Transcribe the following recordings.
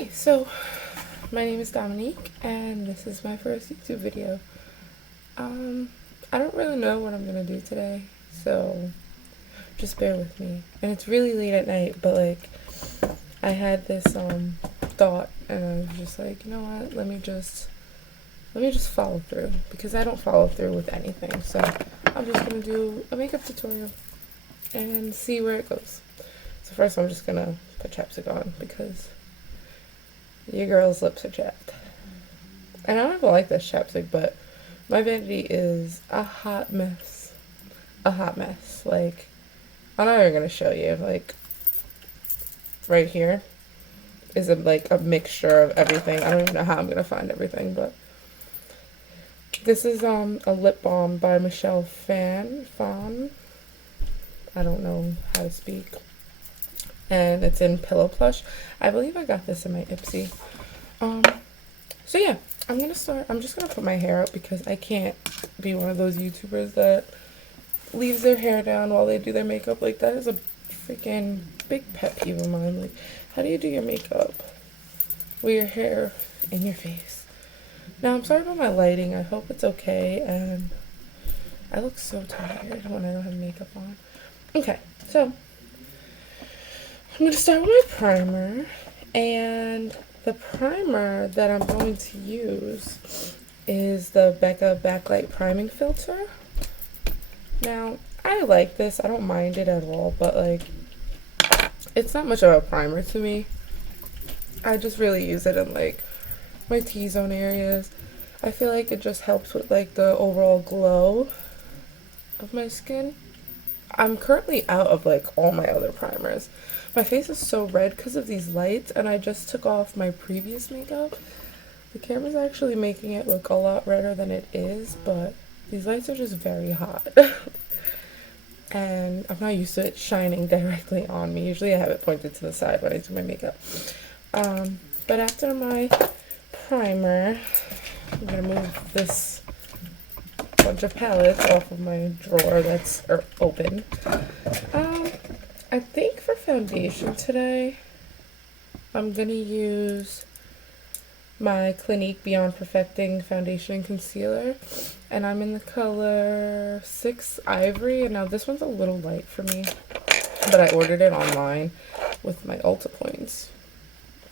Hey, so my name is Dominique, and this is my first YouTube video. I don't really know what I'm gonna do today, so just bear with me. And it's really late at night, but like I had this thought, and I was just like, you know what? Let me just follow through because I don't follow through with anything. So I'm just gonna do a makeup tutorial and see where it goes. So first, I'm just gonna put chapstick on because your girl's lips are chapped. And I don't even like this chapstick, but my vanity is a hot mess. A hot mess. Like, I'm not even gonna show you. Like, right here is like a mixture of everything. I don't even know how I'm gonna find everything, but this is a lip balm by Michelle Fan. I don't know how to speak. And it's in Pillow Plush. I believe I got this in my Ipsy. So yeah, I'm just gonna put my hair up because I can't be one of those YouTubers that leaves their hair down while they do their makeup. Like, that is a freaking big pet peeve of mine. Like, how do you do your makeup with your hair in your face? Now, I'm sorry about my lighting. I hope it's okay, and I look so tired when I don't have makeup on. Okay, so I'm gonna start with my primer, and the primer that I'm going to use is the Becca Backlight Priming Filter. Now, I like this. I don't mind it at all, but like, it's not much of a primer to me. I just really use it in like my T-zone areas. I feel like it just helps with like the overall glow of my skin. I'm currently out of like all my other primers. My face is so red because of these lights, and I just took off my previous makeup. The camera's actually making it look a lot redder than it is, but these lights are just very hot. And I'm not used to it shining directly on me. Usually I have it pointed to the side when I do my makeup. But after my primer, I'm going to move this bunch of palettes off of my drawer that's open. I think for foundation today, I'm going to use my Clinique Beyond Perfecting Foundation and Concealer. And I'm in the color 6 Ivory. And now this one's a little light for me, but I ordered it online with my Ulta points.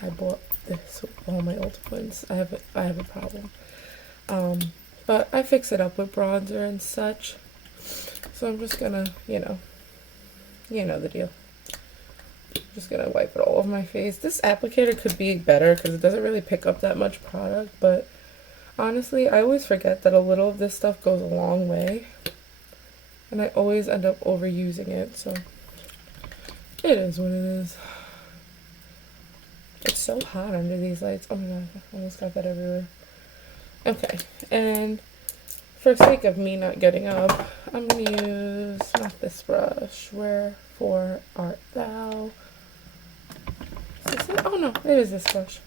I bought this with all my Ulta points. I have a problem. But I fix it up with bronzer and such. So I'm just gonna, you know the deal. I'm just gonna wipe it all over my face. This applicator could be better because it doesn't really pick up that much product, but honestly, I always forget that a little of this stuff goes a long way, and I always end up overusing it, so it is what it is. It's so hot under these lights. Oh my god, I almost got that everywhere. Okay, and for sake of me not getting up, I'm gonna use not this brush. Wherefore art thou? Is this it? Oh no, it is this brush.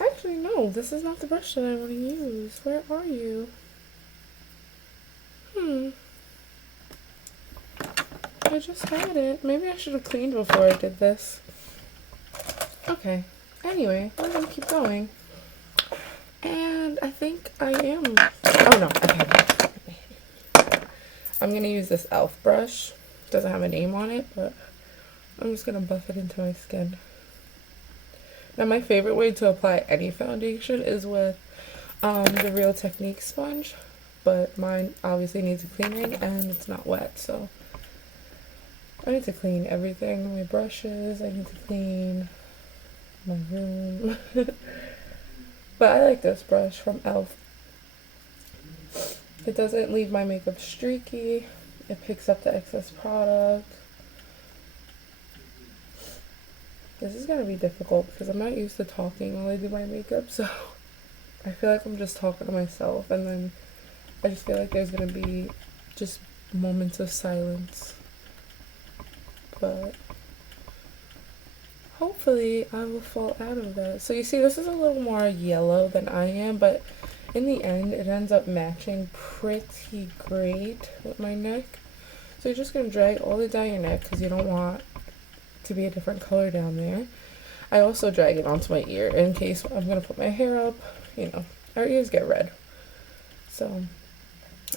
Actually, no, this is not the brush that I want to use. Where are you? I just had it. Maybe I should have cleaned before I did this. Okay. Anyway, we're gonna keep going. And I think I am. Oh no, okay. I'm gonna use this e.l.f. brush. Doesn't have a name on it, but I'm just gonna buff it into my skin. Now, my favorite way to apply any foundation is with the Real Technique sponge, but mine obviously needs a cleaning and it's not wet, so I need to clean everything. My brushes, I need to clean my room. But I like this brush from e.l.f. It doesn't leave my makeup streaky. It picks up the excess product. This is going to be difficult because I'm not used to talking while I do my makeup, so I feel like I'm just talking to myself, and then I just feel like there's going to be just moments of silence. But hopefully I will fall out of that. So you see, this is a little more yellow than I am, but in the end it ends up matching pretty great with my neck. So you're just going to drag all the way down your neck because you don't want to be a different color down there. I also drag it onto my ear in case I'm gonna put my hair up, you know, our ears get red. So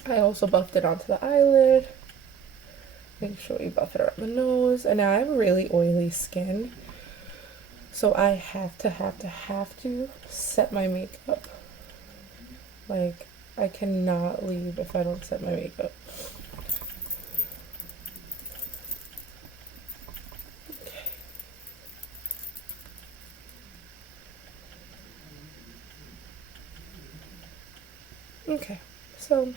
I also buffed it onto the eyelid. Make sure you buff it around the nose. And now I have really oily skin, so I have to set my makeup. Like, I cannot leave if I don't set my makeup. Okay, so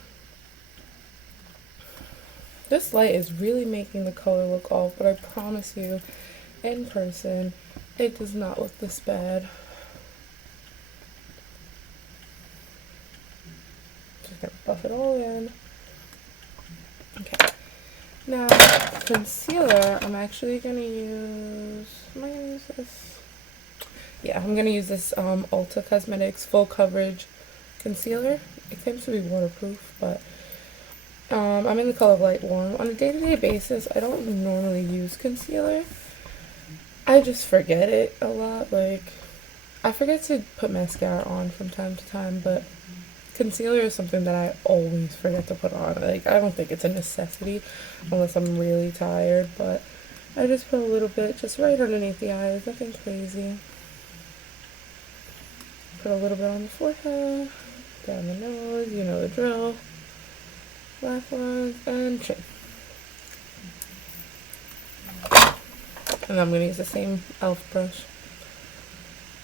this light is really making the color look off, but I promise you, in person, it does not look this bad. Just gonna buff it all in. Okay. Now, concealer, I'm actually gonna use, am I gonna use this? Yeah, I'm gonna use this Ulta Cosmetics Full Coverage Concealer. It claims to be waterproof, but I'm in the color Light Warm. On a day-to-day basis, I don't normally use concealer. I just forget it a lot. Like, I forget to put mascara on from time to time, but concealer is something that I always forget to put on. Like, I don't think it's a necessity unless I'm really tired, but I just put a little bit just right underneath the eyes, nothing crazy. Put a little bit on the forehead, down the nose, you know the drill. Laugh lines and chin. And I'm going to use the same e.l.f. brush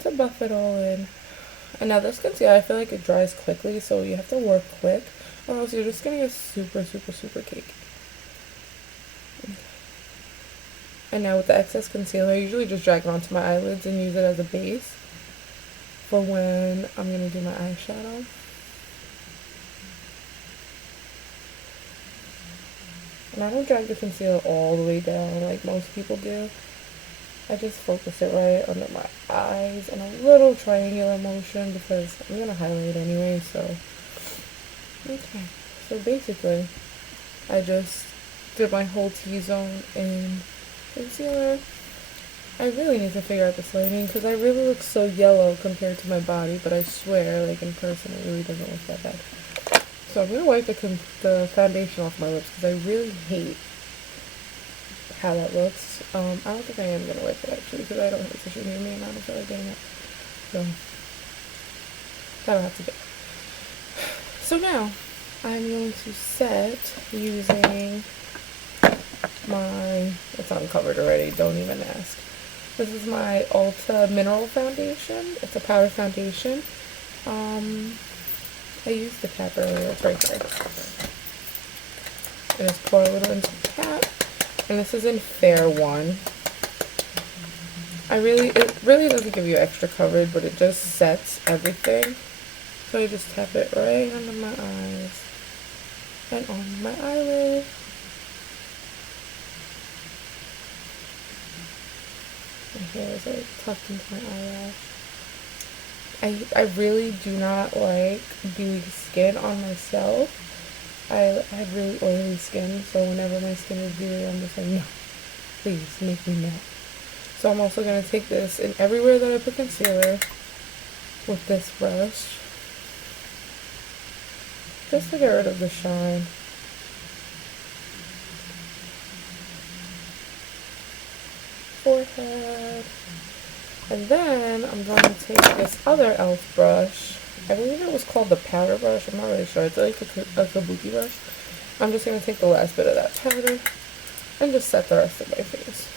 to buff it all in. And now this concealer, I feel like it dries quickly, so you have to work quick, or else you're just going to get super, super, super cakey. And now with the excess concealer, I usually just drag it onto my eyelids and use it as a base for when I'm going to do my eyeshadow. And I don't drag the concealer all the way down like most people do. I just focus it right under my eyes and a little triangular motion because I'm going to highlight anyway, so. Okay, so basically, I just did my whole T-zone in concealer. I really need to figure out this lighting because I really look so yellow compared to my body, but I swear, like in person, it really doesn't look that bad. So I'm going to wipe the foundation off my lips because I really hate how that looks. I don't think I am going to wipe it actually because I don't have a tissue near me and I don't feel like getting it. So that'll have to go. So now I'm going to set using my, it's uncovered already, don't even ask. This is my Ulta Mineral Foundation. It's a powder foundation. I used the cap earlier, it's right there. And just pour a little into the cap. And this is in Fair 1. It really doesn't give you extra coverage, but it just sets everything. So I just tap it right under my eyes and on my eyelid. My hair is like tucked into my eyelash. I really do not like dewy skin on myself. I have really oily skin, so whenever my skin is dewy, I'm just like, no, please make me matte. So I'm also going to take this and everywhere that I put concealer with this brush, just to get rid of the shine. Forehead. And then I'm going to take this other e.l.f. brush. I believe it was called the powder brush. I'm not really sure. It's like a kabuki brush. I'm just going to take the last bit of that powder and just set the rest of my face.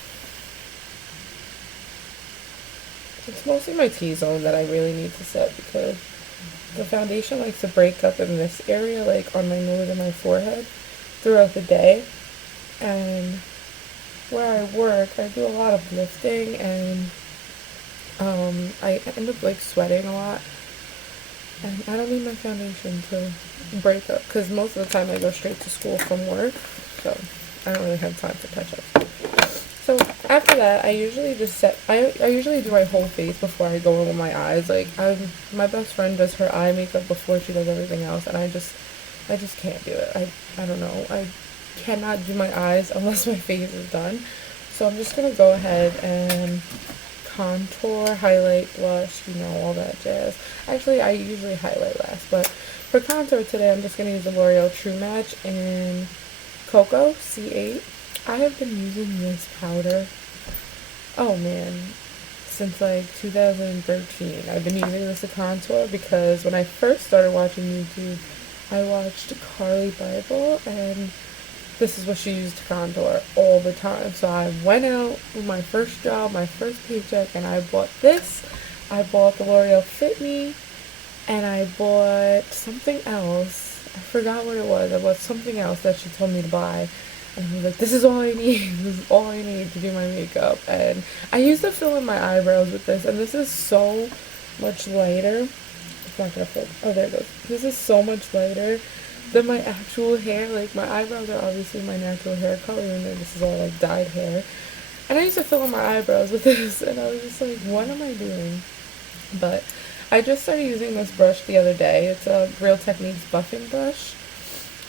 It's mostly my T-zone that I really need to set because the foundation likes to break up in this area, like on my nose and my forehead throughout the day. And where I work, I do a lot of lifting and I end up like sweating a lot. And I don't need my foundation to break up because most of the time I go straight to school from work, so I don't really have time to touch up. So after that, I usually just I usually do my whole face before I go in with my eyes. Like my best friend does her eye makeup before she does everything else, and I just can't do it. I don't know. I cannot do my eyes unless my face is done. So I'm just gonna go ahead and contour, highlight, blush, you know, all that jazz. Actually, I usually highlight last, but for contour today, I'm just going to use the L'Oreal True Match in Cocoa C8. I have been using this powder, oh man, since like 2013. I've been using this to contour because when I first started watching YouTube, I watched Carly Bible, and this is what she used to contour all the time. So I went out with my first job, my first paycheck, and I bought this. I bought the L'Oreal Fit Me, and I bought something else. I forgot what it was. I bought something else that she told me to buy. And I was like, this is all I need. This is all I need to do my makeup. And I used to fill in my eyebrows with this. And this is so much lighter. It's not gonna fit. Oh, there it goes. This is so much lighter than my actual hair. Like, my eyebrows are obviously my natural hair color, and then this is all like dyed hair. And I used to fill in my eyebrows with this, and I was just like, what am I doing? But I just started using this brush the other day. It's a Real Techniques buffing brush,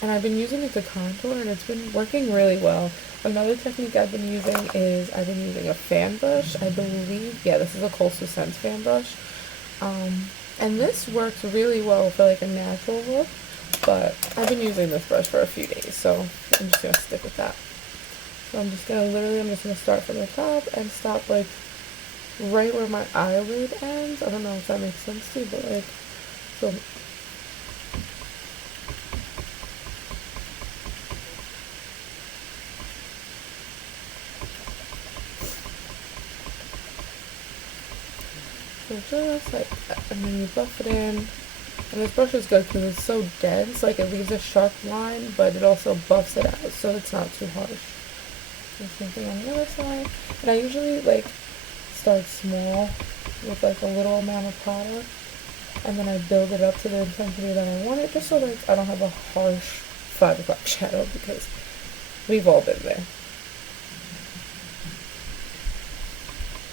and I've been using it to contour, and it's been working really well. Another technique I've been using is I've been using a fan brush. I believe, yeah, this is a Coastal Scents fan brush. And this works really well for like a natural look, but I've been using this brush for a few days, so I'm just going to stick with that. So I'm just going to start from the top and stop like right where my eyelid ends. I don't know if that makes sense to you, but like, so just like that, and then you buff it in. And this brush is good because it's so dense, like it leaves a sharp line, but it also buffs it out, so it's not too harsh. The same thing on the other side. And I usually like start small with like a little amount of product, and then I build it up to the intensity that I want it, just so that I don't have a harsh 5 o'clock shadow, because we've all been there.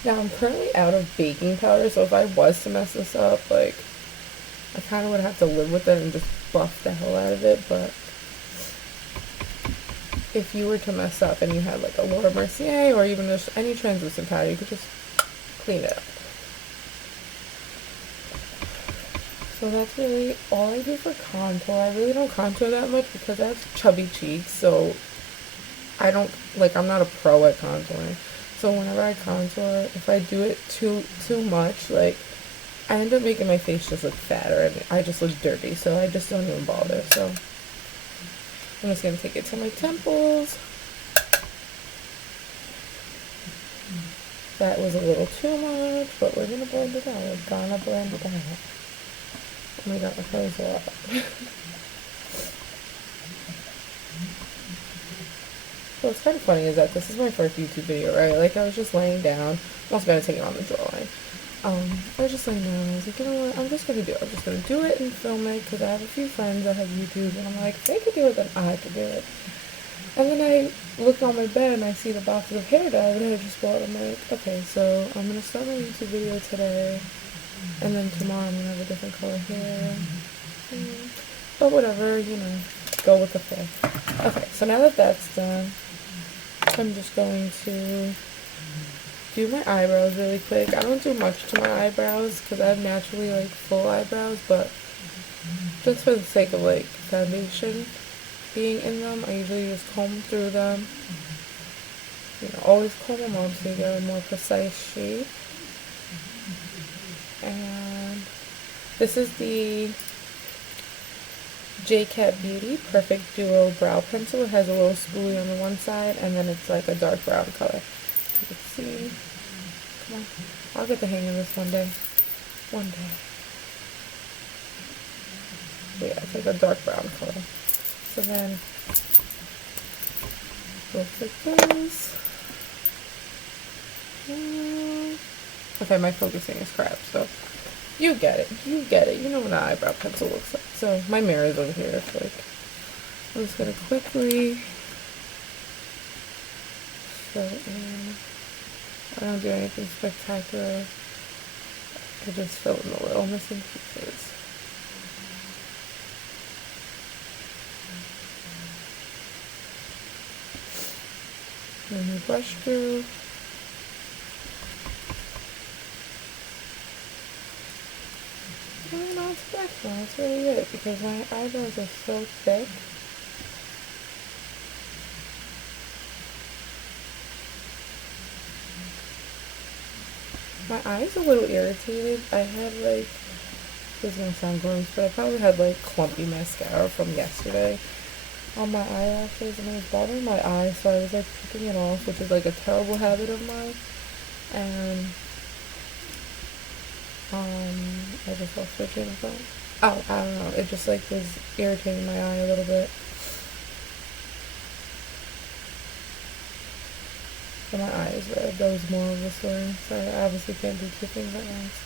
Now I'm currently out of baking powder, so if I was to mess this up, like, I kind of would have to live with it and just buff the hell out of it. But if you were to mess up and you had like a Laura Mercier or even just any translucent powder, you could just clean it up. So that's really all I do for contour. I really don't contour that much because I have chubby cheeks, so I don't, like, I'm not a pro at contouring. So whenever I contour, if I do it too much, like, I end up making my face just look fatter and I just look dirty, so I just don't even bother. So I'm just going to take it to my temples. That was a little too much, but we're going to blend it out. We're going to blend it out. Oh my god, that was a lot. So what's kind of funny is that this is my first YouTube video, right? Like, I was just laying down. I'm also going to take it on the jawline. I was just laying down and I was like, you know what, I'm just going to do it. I'm just going to do it and film it because I have a few friends that have YouTube, and I'm like, if they could do it, then I could do it. And then I look on my bed and I see the box of hair dye that I just bought. I'm like, okay, so I'm going to start my YouTube video today, and then tomorrow I'm going to have a different color hair. But whatever, you know, go with the flow. Okay, so now that that's done, I'm just going to do my eyebrows really quick. I don't do much to my eyebrows because I have naturally like full eyebrows, but just for the sake of like foundation being in them, I usually just comb through them. You know, always comb them on so you get a more precise shape. And this is the J-Cat Beauty Perfect Duo Brow Pencil. It has a little spoolie on the one side, and then it's like a dark brown color. You can see. Come on. I'll get the hang of this one day. One day. But yeah, it's like a dark brown color. So then, looks like this. Okay, my focusing is crap, so you get it. You get it. You know what an eyebrow pencil looks like. So my mirror's over here. So like, I'm just gonna quickly fill in. I don't do anything spectacular. I just fill in the little missing pieces. And then you brush through. black now. That's really good because my eyebrows are so thick. My eye's a little irritated. I had like, this is gonna sound gross, but I probably had like clumpy mascara from yesterday on my eyelashes and it was bothering my eye, so I was like picking it off, which is like a terrible habit of mine. And I just lost my train of thought. Oh, I don't know. It just like was irritating my eye a little bit. So my eye is red. That was more of the story. So I obviously can't do two things at once.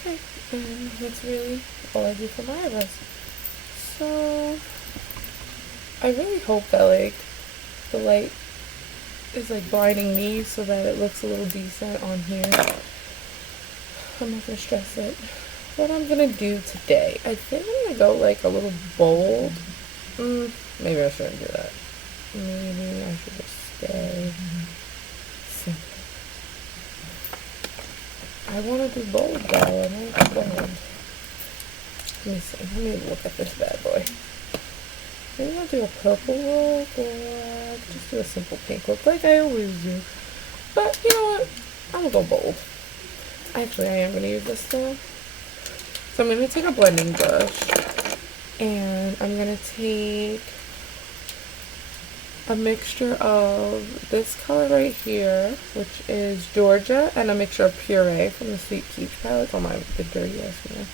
Okay, and that's really all I do for my eyebrows. So I really hope that like the light is like blinding me so that it looks a little decent on here. I'm not gonna stress it. What I'm gonna do today, I think I'm gonna go like a little bold. Maybe I shouldn't do that. Maybe I should just stay simple. I want to do bold though. I want to do bold. Let me see. Let me look at this bad boy. Maybe I'll do a purple look or just do a simple pink look like I always do. But you know what? I'm gonna go bold. Actually, I am gonna use this though. So I'm gonna take a blending brush and I'm gonna take a mixture of this color right here, which is Georgia, and a mixture of Puree from the Sweet Peach palette. Oh my, the dirty ass one.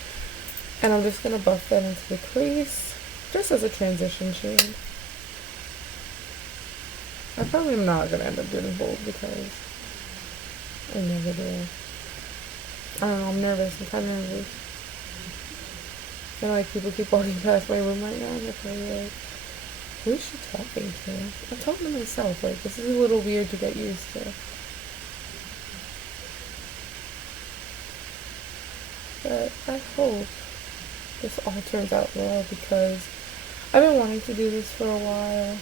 And I'm just gonna buff that into the crease, just as a transition shade. I probably am not gonna end up doing bold because I never do. I don't know, I'm nervous. I'm kind of nervous. And like people keep walking past my room right now and they're probably like, who is she talking to? I'm talking to myself. Like, this is a little weird to get used to. But I hope this all turns out well because I've been wanting to do this for a while.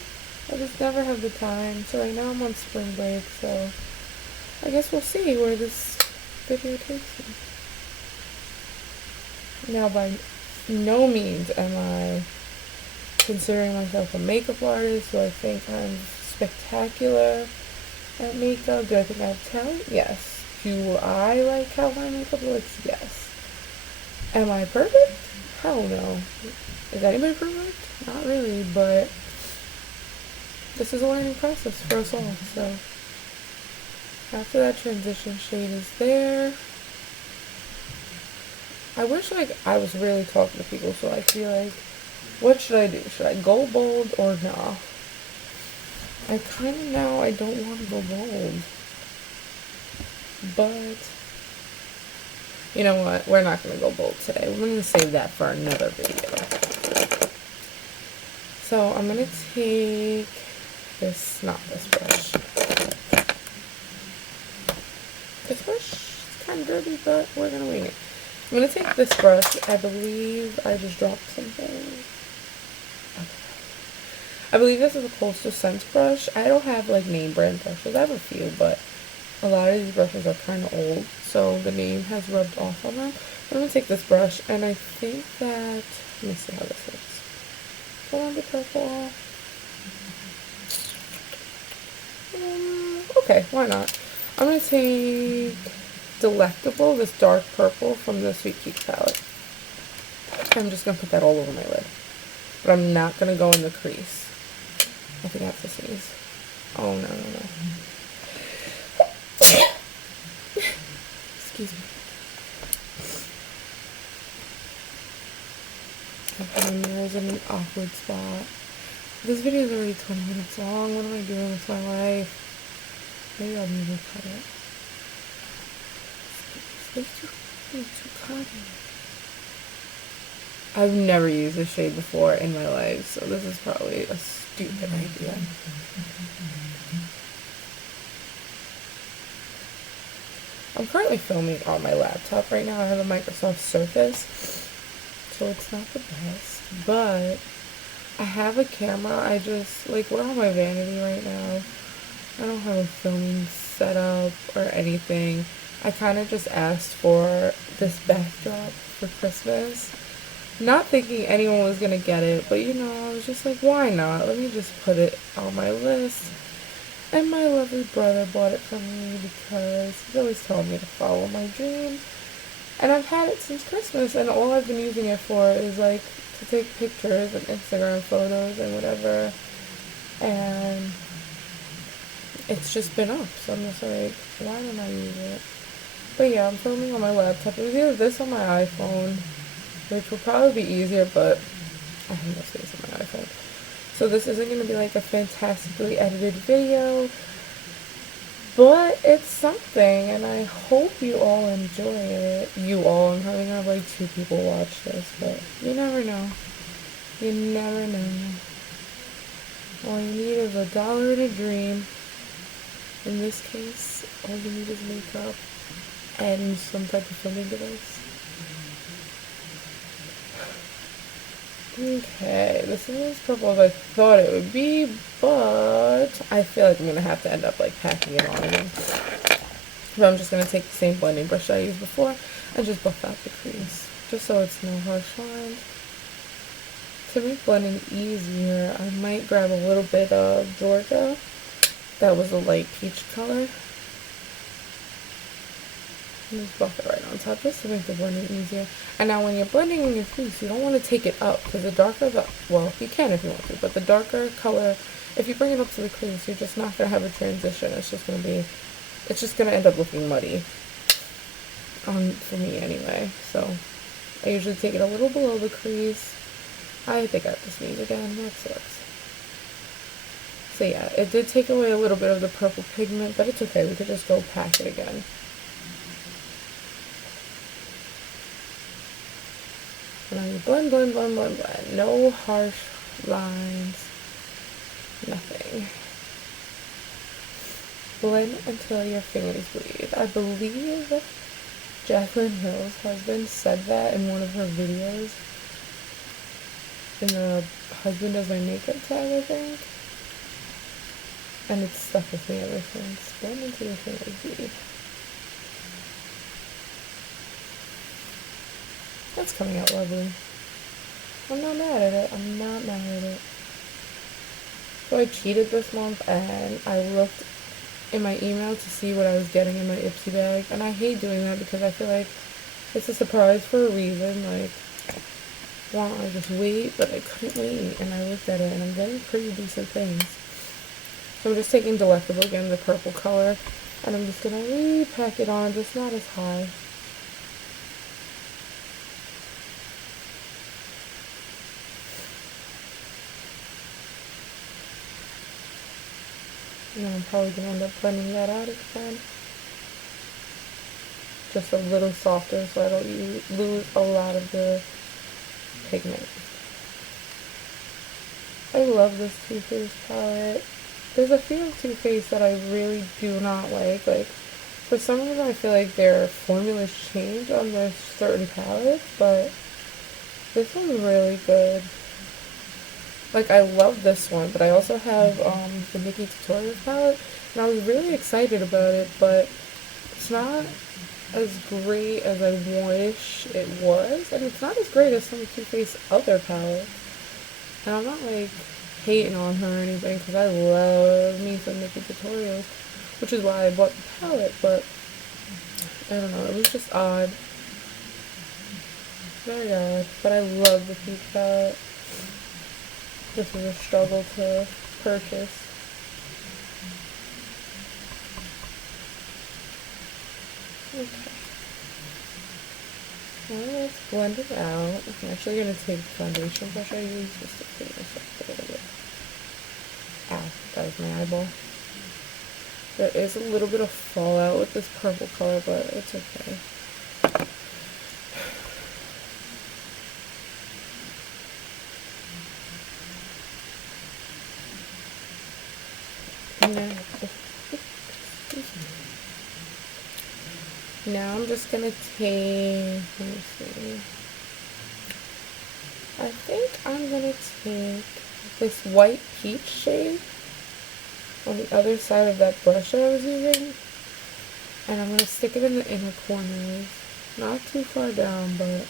I just never have the time. So right now I'm on spring break, so I guess we'll see where this video takes me. Now, by no means am I considering myself a makeup artist. Do I think I'm spectacular at makeup? Do I think I have talent? Yes. Do I like how my makeup looks? Yes. Am I perfect? Hell no. Is anybody perfect? Not really, but this is a learning process for us all. So after that transition shade is there, I wish like I was really talking to people so I feel like, what should I do? Should I go bold or no? I kind of know I don't want to go bold. But, you know what? We're not going to go bold today. We're going to save that for another video. So, I'm going to take this, not this brush. This brush is kind of dirty, but we're going to wing it. I'm going to take this brush. I believe I just dropped something. I believe this is a Coastal Scents brush. I don't have like name brand brushes. I have a few, but a lot of these brushes are kind of old, so the name has rubbed off on them. I'm going to take this brush, and I think that, let me see how this looks. Go on the purple. Okay, why not? I'm going to take Delectable, this dark purple from the Sweet Peach palette. I'm just going to put that all over my lid. But I'm not going to go in the crease. I think I have to sneeze. Oh, no. Excuse me. Okay, my mirror's in an awkward spot. This video is already 20 minutes long. What am I doing with my life? Maybe I'll need to cut it. It's too cutty. I've never used this shade before in my life, so this is probably a stupid idea. I'm currently filming on my laptop right now. I have a Microsoft Surface, so it's not the best, but I have a camera. I just, like, we're on my vanity right now. I don't have a filming setup or anything. I kind of just asked for this backdrop for Christmas. Not thinking anyone was going to get it, but you know, I was just like, why not? Let me just put it on my list. And my lovely brother bought it for me because he's always telling me to follow my dreams. And I've had it since Christmas, and all I've been using it for is like to take pictures and Instagram photos and whatever. And it's just been up, so I'm just like, why don't I use it? But yeah, I'm filming on my laptop. It was either this on my iPhone, which will probably be easier, but I have no space on my iPhone. So this isn't going to be like a fantastically edited video, but it's something, and I hope you all enjoy it. You all, I'm probably going to have like 2 people watch this, but you never know. You never know. All you need is $1 and a dream. In this case, all you need is makeup and some type of filming device. Okay, this isn't as purple as I thought it would be, but I feel like I'm going to have to end up like packing it on again. So I'm just going to take the same blending brush I used before and just buff out the crease, just so it's no harsh lines. To make blending easier, I might grab a little bit of Georgia. That was a light peach color. And just buff it right on top just to make the blending easier. And now when you're blending in your crease, you don't want to take it up, because the darker the, well, you can if you want to, but the darker color, if you bring it up to the crease, you're just not going to have a transition. It's just going to end up looking muddy. For me anyway. So I usually take it a little below the crease. I think I have to sneeze again. That sucks. So yeah, it did take away a little bit of the purple pigment, but it's okay. We could just go pack it again. Now you blend, blend, blend, blend, blend. No harsh lines. Nothing. Blend until your fingers bleed. I believe Jaclyn Hill's husband said that in one of her videos. In the husband does my makeup tag, I think. And it's stuck with me ever since. Blend until your fingers bleed. That's coming out lovely. I'm not mad at it. I'm not mad at it. So I cheated this month and I looked in my email to see what I was getting in my Ipsy bag. And I hate doing that because I feel like it's a surprise for a reason. Like, why don't I just wait? But I couldn't wait. And I looked at it and I'm getting pretty decent things. So I'm just taking Delectable again, the purple color. And I'm just going to repack it on, just not as high. And I'm probably going to end up blending that out again. Just a little softer so I don't lose a lot of the pigment. I love this TooFaced palette. There's a few of TooFaced that I really do not like. Like, for some reason I feel like their formulas change on their certain palettes, but this one's really good. Like, I love this one, but I also have the Nikkie Tutorials palette, and I was really excited about it, but it's not as great as I wish it was, and it's not as great as some of TooFaced's other palettes. And I'm not, like, hating on her or anything, because I love me some Nikkie Tutorials, which is why I bought the palette, but I don't know, it was just odd. Very odd, but I love the peach palette. This was a struggle to purchase. Okay. Now let's blend it out. I'm actually going to take the foundation brush I used just to clean this up a little bit. Ow, that was my eyeball. There is a little bit of fallout with this purple color, but it's okay. Now I'm just gonna take, let me see, I think I'm gonna take this white peach shade on the other side of that brush I was using, And I'm going to stick it in the inner corners. Not too far down, but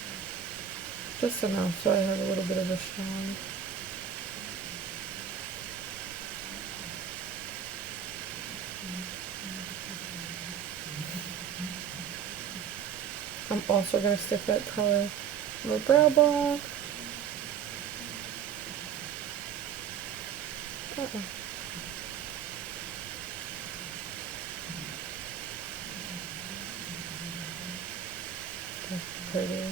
just enough so I have a little bit of a shine. I'm also going to stick that color on my brow bone. That's pretty.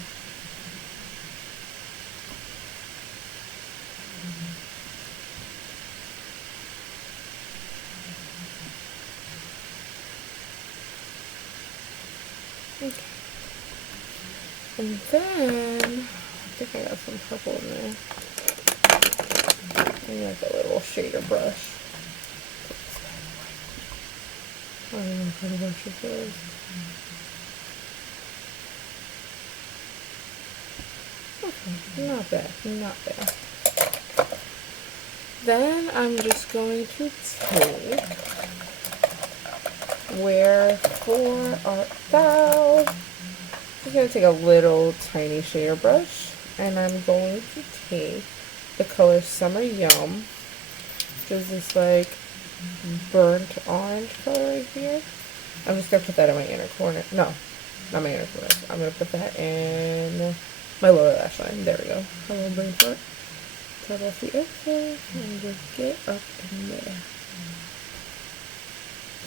Okay. And then, I think I got some purple in there. I need like a little shader brush. I don't know how to brush it is. Okay, not bad, not bad. Then I'm just going to take Where For Art Thou? I'm just going to take a little tiny shader brush, and I'm going to take the color Summer Yum, which is this like burnt orange color right here. I'm just going to put that in my inner corner. No, not my inner corner. I'm going to put that in my lower lash line. There we go. A little brain fart. Tap off the excess and just get up in there.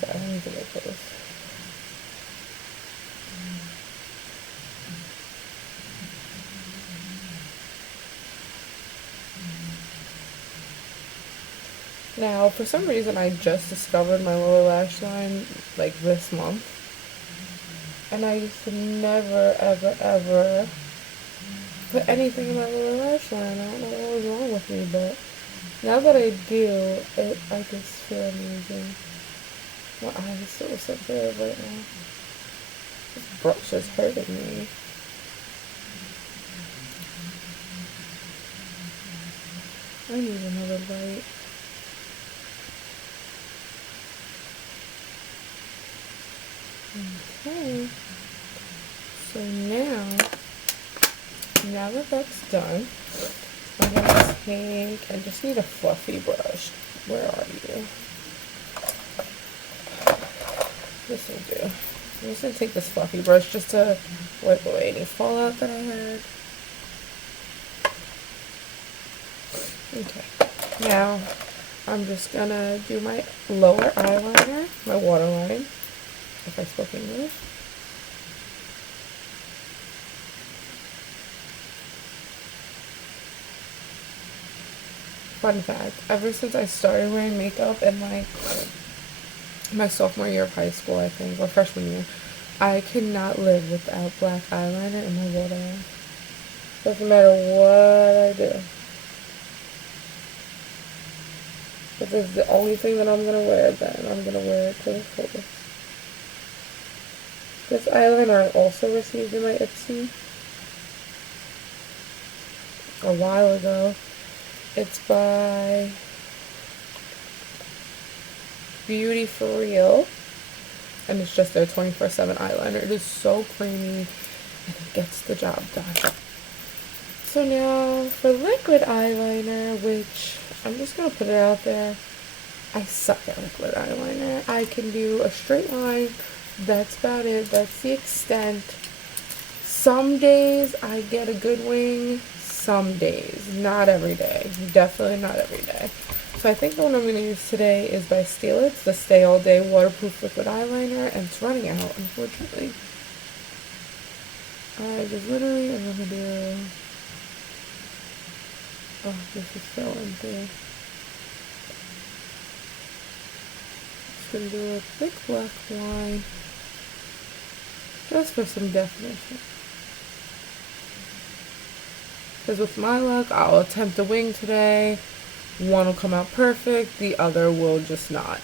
Sorry, I need to make this. Now, for some reason, I just discovered my lower lash line like this month. And I used to never, ever, ever put anything in my lower lash line. I don't know what was wrong with me, but now that I do, I just feel amazing. My eyes are so sensitive right now. This brush is hurting me. I need another bite. Okay. So now that that's done, I'm gonna take, I just need a fluffy brush. Where are you? This will do. I'm just gonna take this fluffy brush just to wipe away any fallout that I had. Okay. Now I'm just gonna do my lower eyeliner, my waterline, if I spoke English. Fun fact, ever since I started wearing makeup in my sophomore year of high school, I think, or freshman year, I cannot live without black eyeliner in my waterline. Doesn't matter what I do. If this is the only thing that I'm going to wear, then I'm going to wear it to the fullest. This eyeliner I also received in my Ipsy a while ago. It's by Beauty For Real, and it's just their 24/7 eyeliner. It is so creamy, and it gets the job done. So now for liquid eyeliner, which I'm just going to put it out there, I suck at liquid eyeliner. I can do a straight line, that's about it, that's the extent. Some days I get a good wing, some days, not every day, definitely not every day. So I think the one I'm going to use today is by Steal It's the Stay All Day Waterproof Liquid Eyeliner, and it's running out, unfortunately. I just literally am going to do, oh, this is so empty. Just going to do a thick black line, just for some definition. Because with my luck, I'll attempt a wing today. One will come out perfect, the other will just not.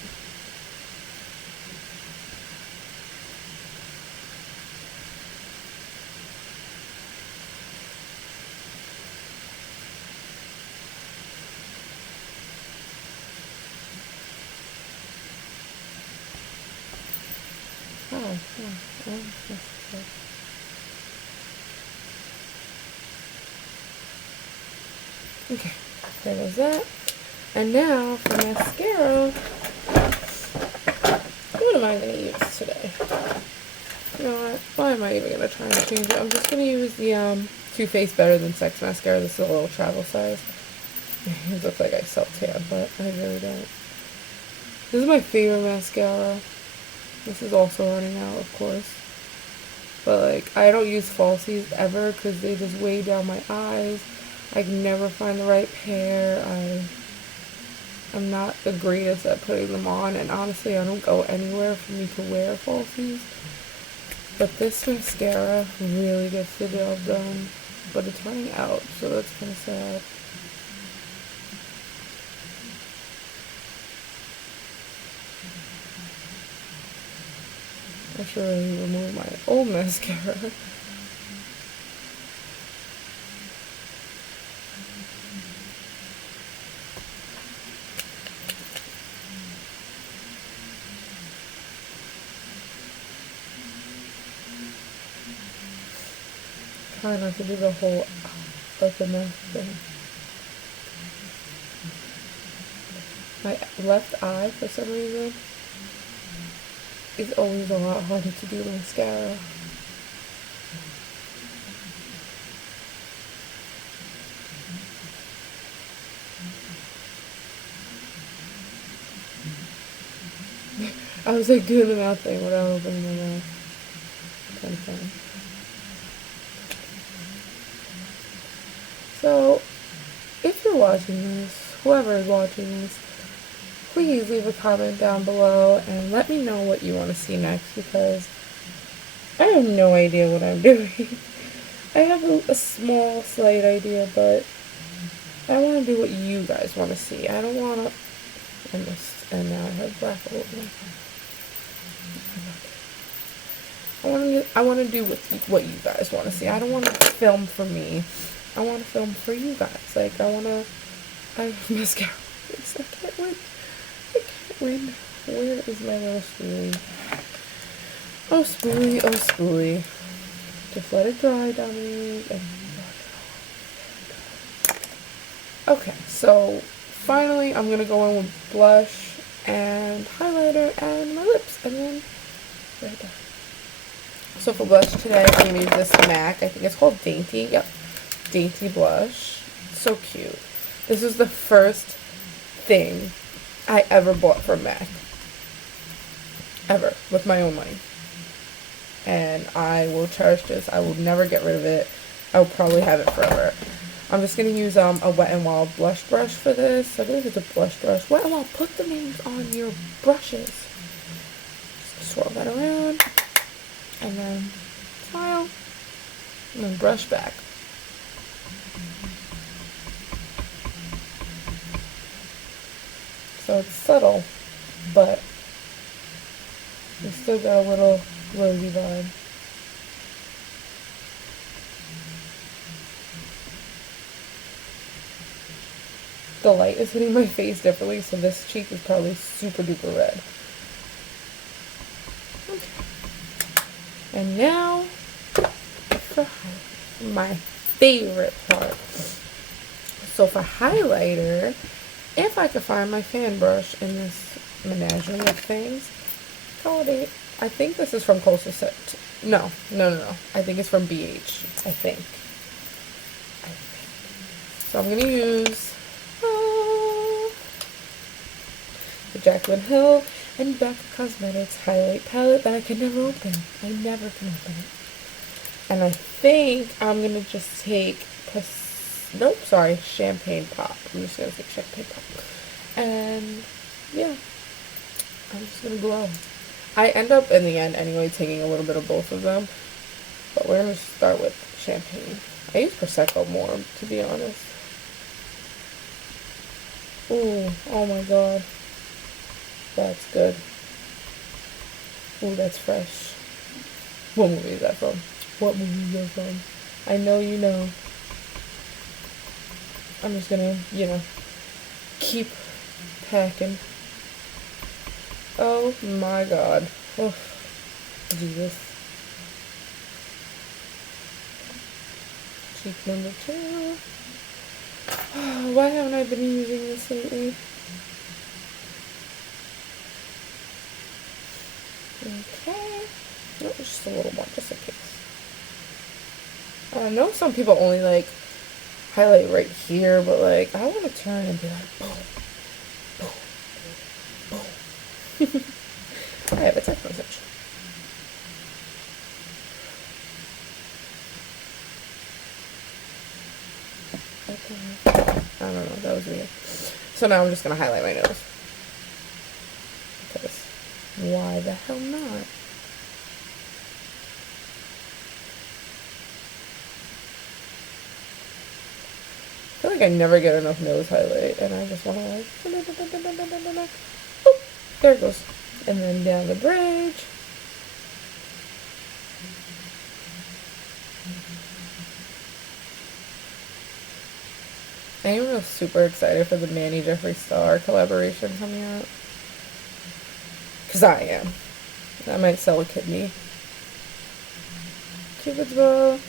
Okay, there goes that. And now for mascara, what am I going to use today? You know what? Why am I even going to try and change it? I'm just going to use the TooFaced Better Than Sex mascara. This is a little travel size. It looks like I self-tan, but I really don't. This is my favorite mascara. This is also running out, of course. But, like, I don't use falsies ever because they just weigh down my eyes. I can never find the right pair. I'm not the greatest at putting them on. And honestly, I don't go anywhere for me to wear falsies. But this mascara really gets the job done. But it's running out, so that's kind of sad. I should really remove my old mascara. Try not to do the whole open mouth thing. My left eye, for some reason, is always a lot harder to do mascara. I was like doing the mouth thing without opening my mouth. Kind of funny. So, if you're watching this, whoever is watching this, please leave a comment down below and let me know what you want to see next, because I have no idea what I'm doing. I have a small, slight idea, but I want to do what you guys want to see. I don't want to... And now I have black all over my face. I want to do what you guys want to see. I don't want to film for me. I want to film for you guys. Like, I have mascara. I can't win. I can't win. Where is my little spoolie? Oh, spoolie. Oh, spoolie. Just let it dry, dummies. Okay, so finally I'm going to go in with blush and highlighter and my lips. And then right there. So for blush today, I'm going to use this MAC. I think it's called Dainty. Yep. Dainty blush. So cute. This is the first thing I ever bought from MAC. Ever. With my own money. And I will cherish this. I will never get rid of it. I will probably have it forever. I'm just going to use a Wet n Wild blush brush for this. I believe it's a blush brush. Wet n Wild, put the names on your brushes. Just swirl that around. And then smile. And then brush back. So it's subtle, but we still got a little rosy vibe. The light is hitting my face differently, so this cheek is probably super duper red. Okay. And now for my favorite part. So for highlighter, if I could find my fan brush in this menagerie of things, I think this is from Closer Set. No. I think it's from BH. I think. So I'm gonna use the Jaclyn Hill and Becca Cosmetics highlight palette that I can never open. I never can open it. And I think I'm gonna just take Champagne Pop. I'm just gonna take Champagne Pop. And yeah, I'm just gonna glow. I end up in the end anyway taking a little bit of both of them, but we're gonna start with Champagne. I use Prosecco more, to be honest. Ooh, oh my god. That's good. Ooh, that's fresh. What movie is that from? What movie is that from? I know you know. I'm just gonna, keep packing. Oh my god. Oof. Jesus. Cheek number 2. Why haven't I been using this lately? Okay. Oh, just a little more, just in case. I know some people only like highlight right here, but like I want to turn and be like boom, boom, boom. I have a text message. Okay. I don't know, that was weird. So now I'm just gonna highlight my nose. Because why the hell not? I feel like I never get enough nose highlight, and I just want to like, boop, there it goes. And then down the bridge. I am real super excited for the Manny Jeffree Star collaboration coming out. Because I am. I might sell a kidney. Cupid's bow.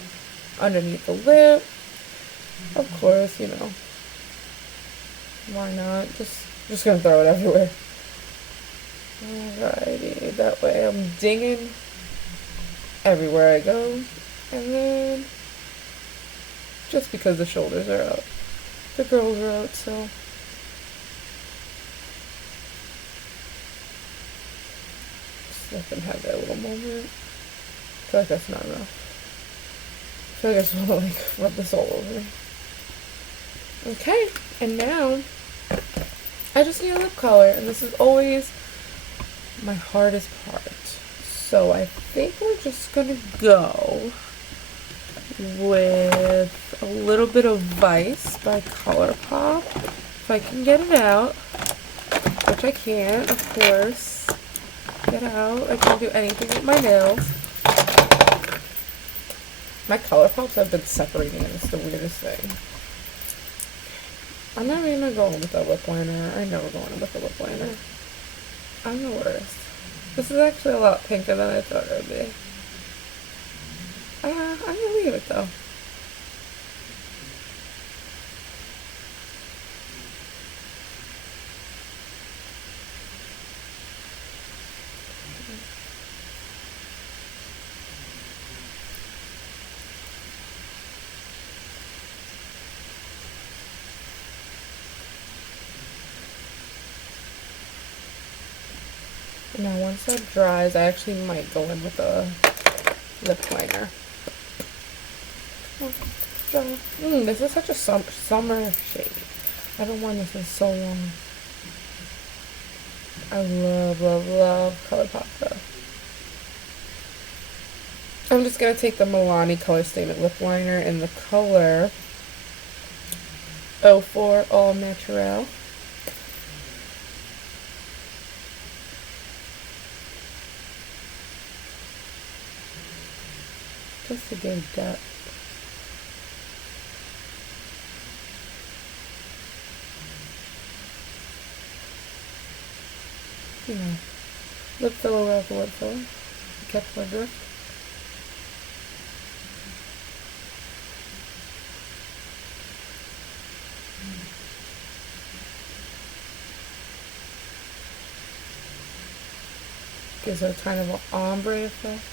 Underneath the lip. Of course, you know. Why not? Just gonna throw it everywhere. Alrighty. That way I'm dinging everywhere I go. And then, just because the shoulders are out. The girls are out, so. Just let them have that little moment. I feel like that's not enough. I feel like I just want to like rub this all over me. Okay, and now I just need a lip color, and this is always my hardest part. So I think we're just gonna go with a little bit of Vice by ColourPop. If I can get it out, which I can't, of course. Get out. I can't do anything with my nails. My ColourPops have been separating, and it's the weirdest thing. I'm not even gonna go in with a lip liner. I never go in with a lip liner. I'm the worst. This is actually a lot pinker than I thought it would be. I'm gonna leave it though. Now once that dries, I actually might go in with a lip liner. Oh, dry. This is such a summer shade. I've been wearing this for so long. I love, love, love ColourPop though. I'm just going to take the Milani Color Statement Lip Liner in the color 04 All Natural. Just to give depth. You know, lip filler without the lip filler. Catch my drift. Gives it a kind of an ombre effect.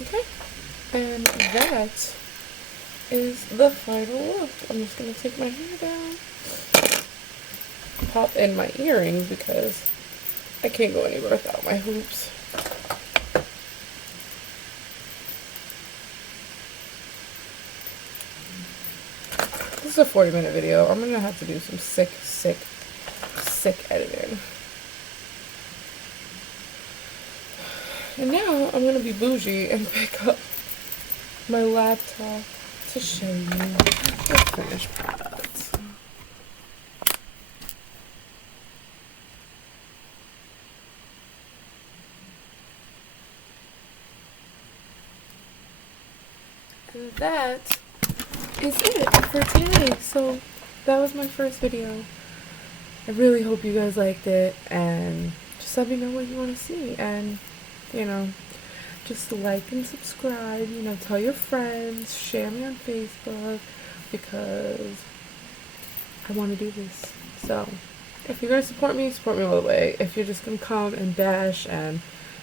Okay, and that is the final look. I'm just going to take my hair down, pop in my earrings because I can't go anywhere without my hoops. This is a 40-minute video. I'm going to have to do some sick editing. And now I'm going to be bougie and pick up my laptop to show you the finished product. And that is it for today. So that was my first video. I really hope you guys liked it, and just let me know what you want to see, and you know, just like and subscribe, you know, tell your friends, share me on Facebook, because I want to do this. So if you're going to support me all the way. If you're just going to come and bash and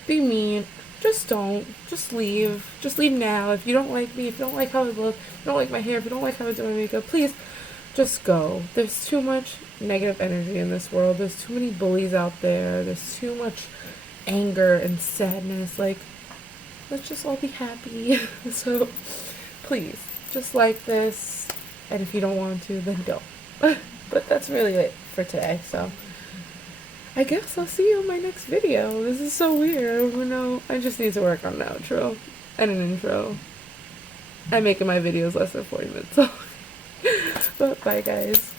be mean, just don't. Just leave. Just leave now. If you don't like me, if you don't like how I look, if you don't like my hair, if you don't like how I do my makeup, please just go. There's too much negative energy in this world. There's too many bullies out there. There's too much anger and sadness. Like, let's just all be happy. So please, just like this. And if you don't want to, then don't. But that's really it for today. So I guess I'll see you in my next video. This is so weird. You know, I just need to work on an outro and an intro. I'm making my videos less than 40 minutes long. But bye, guys.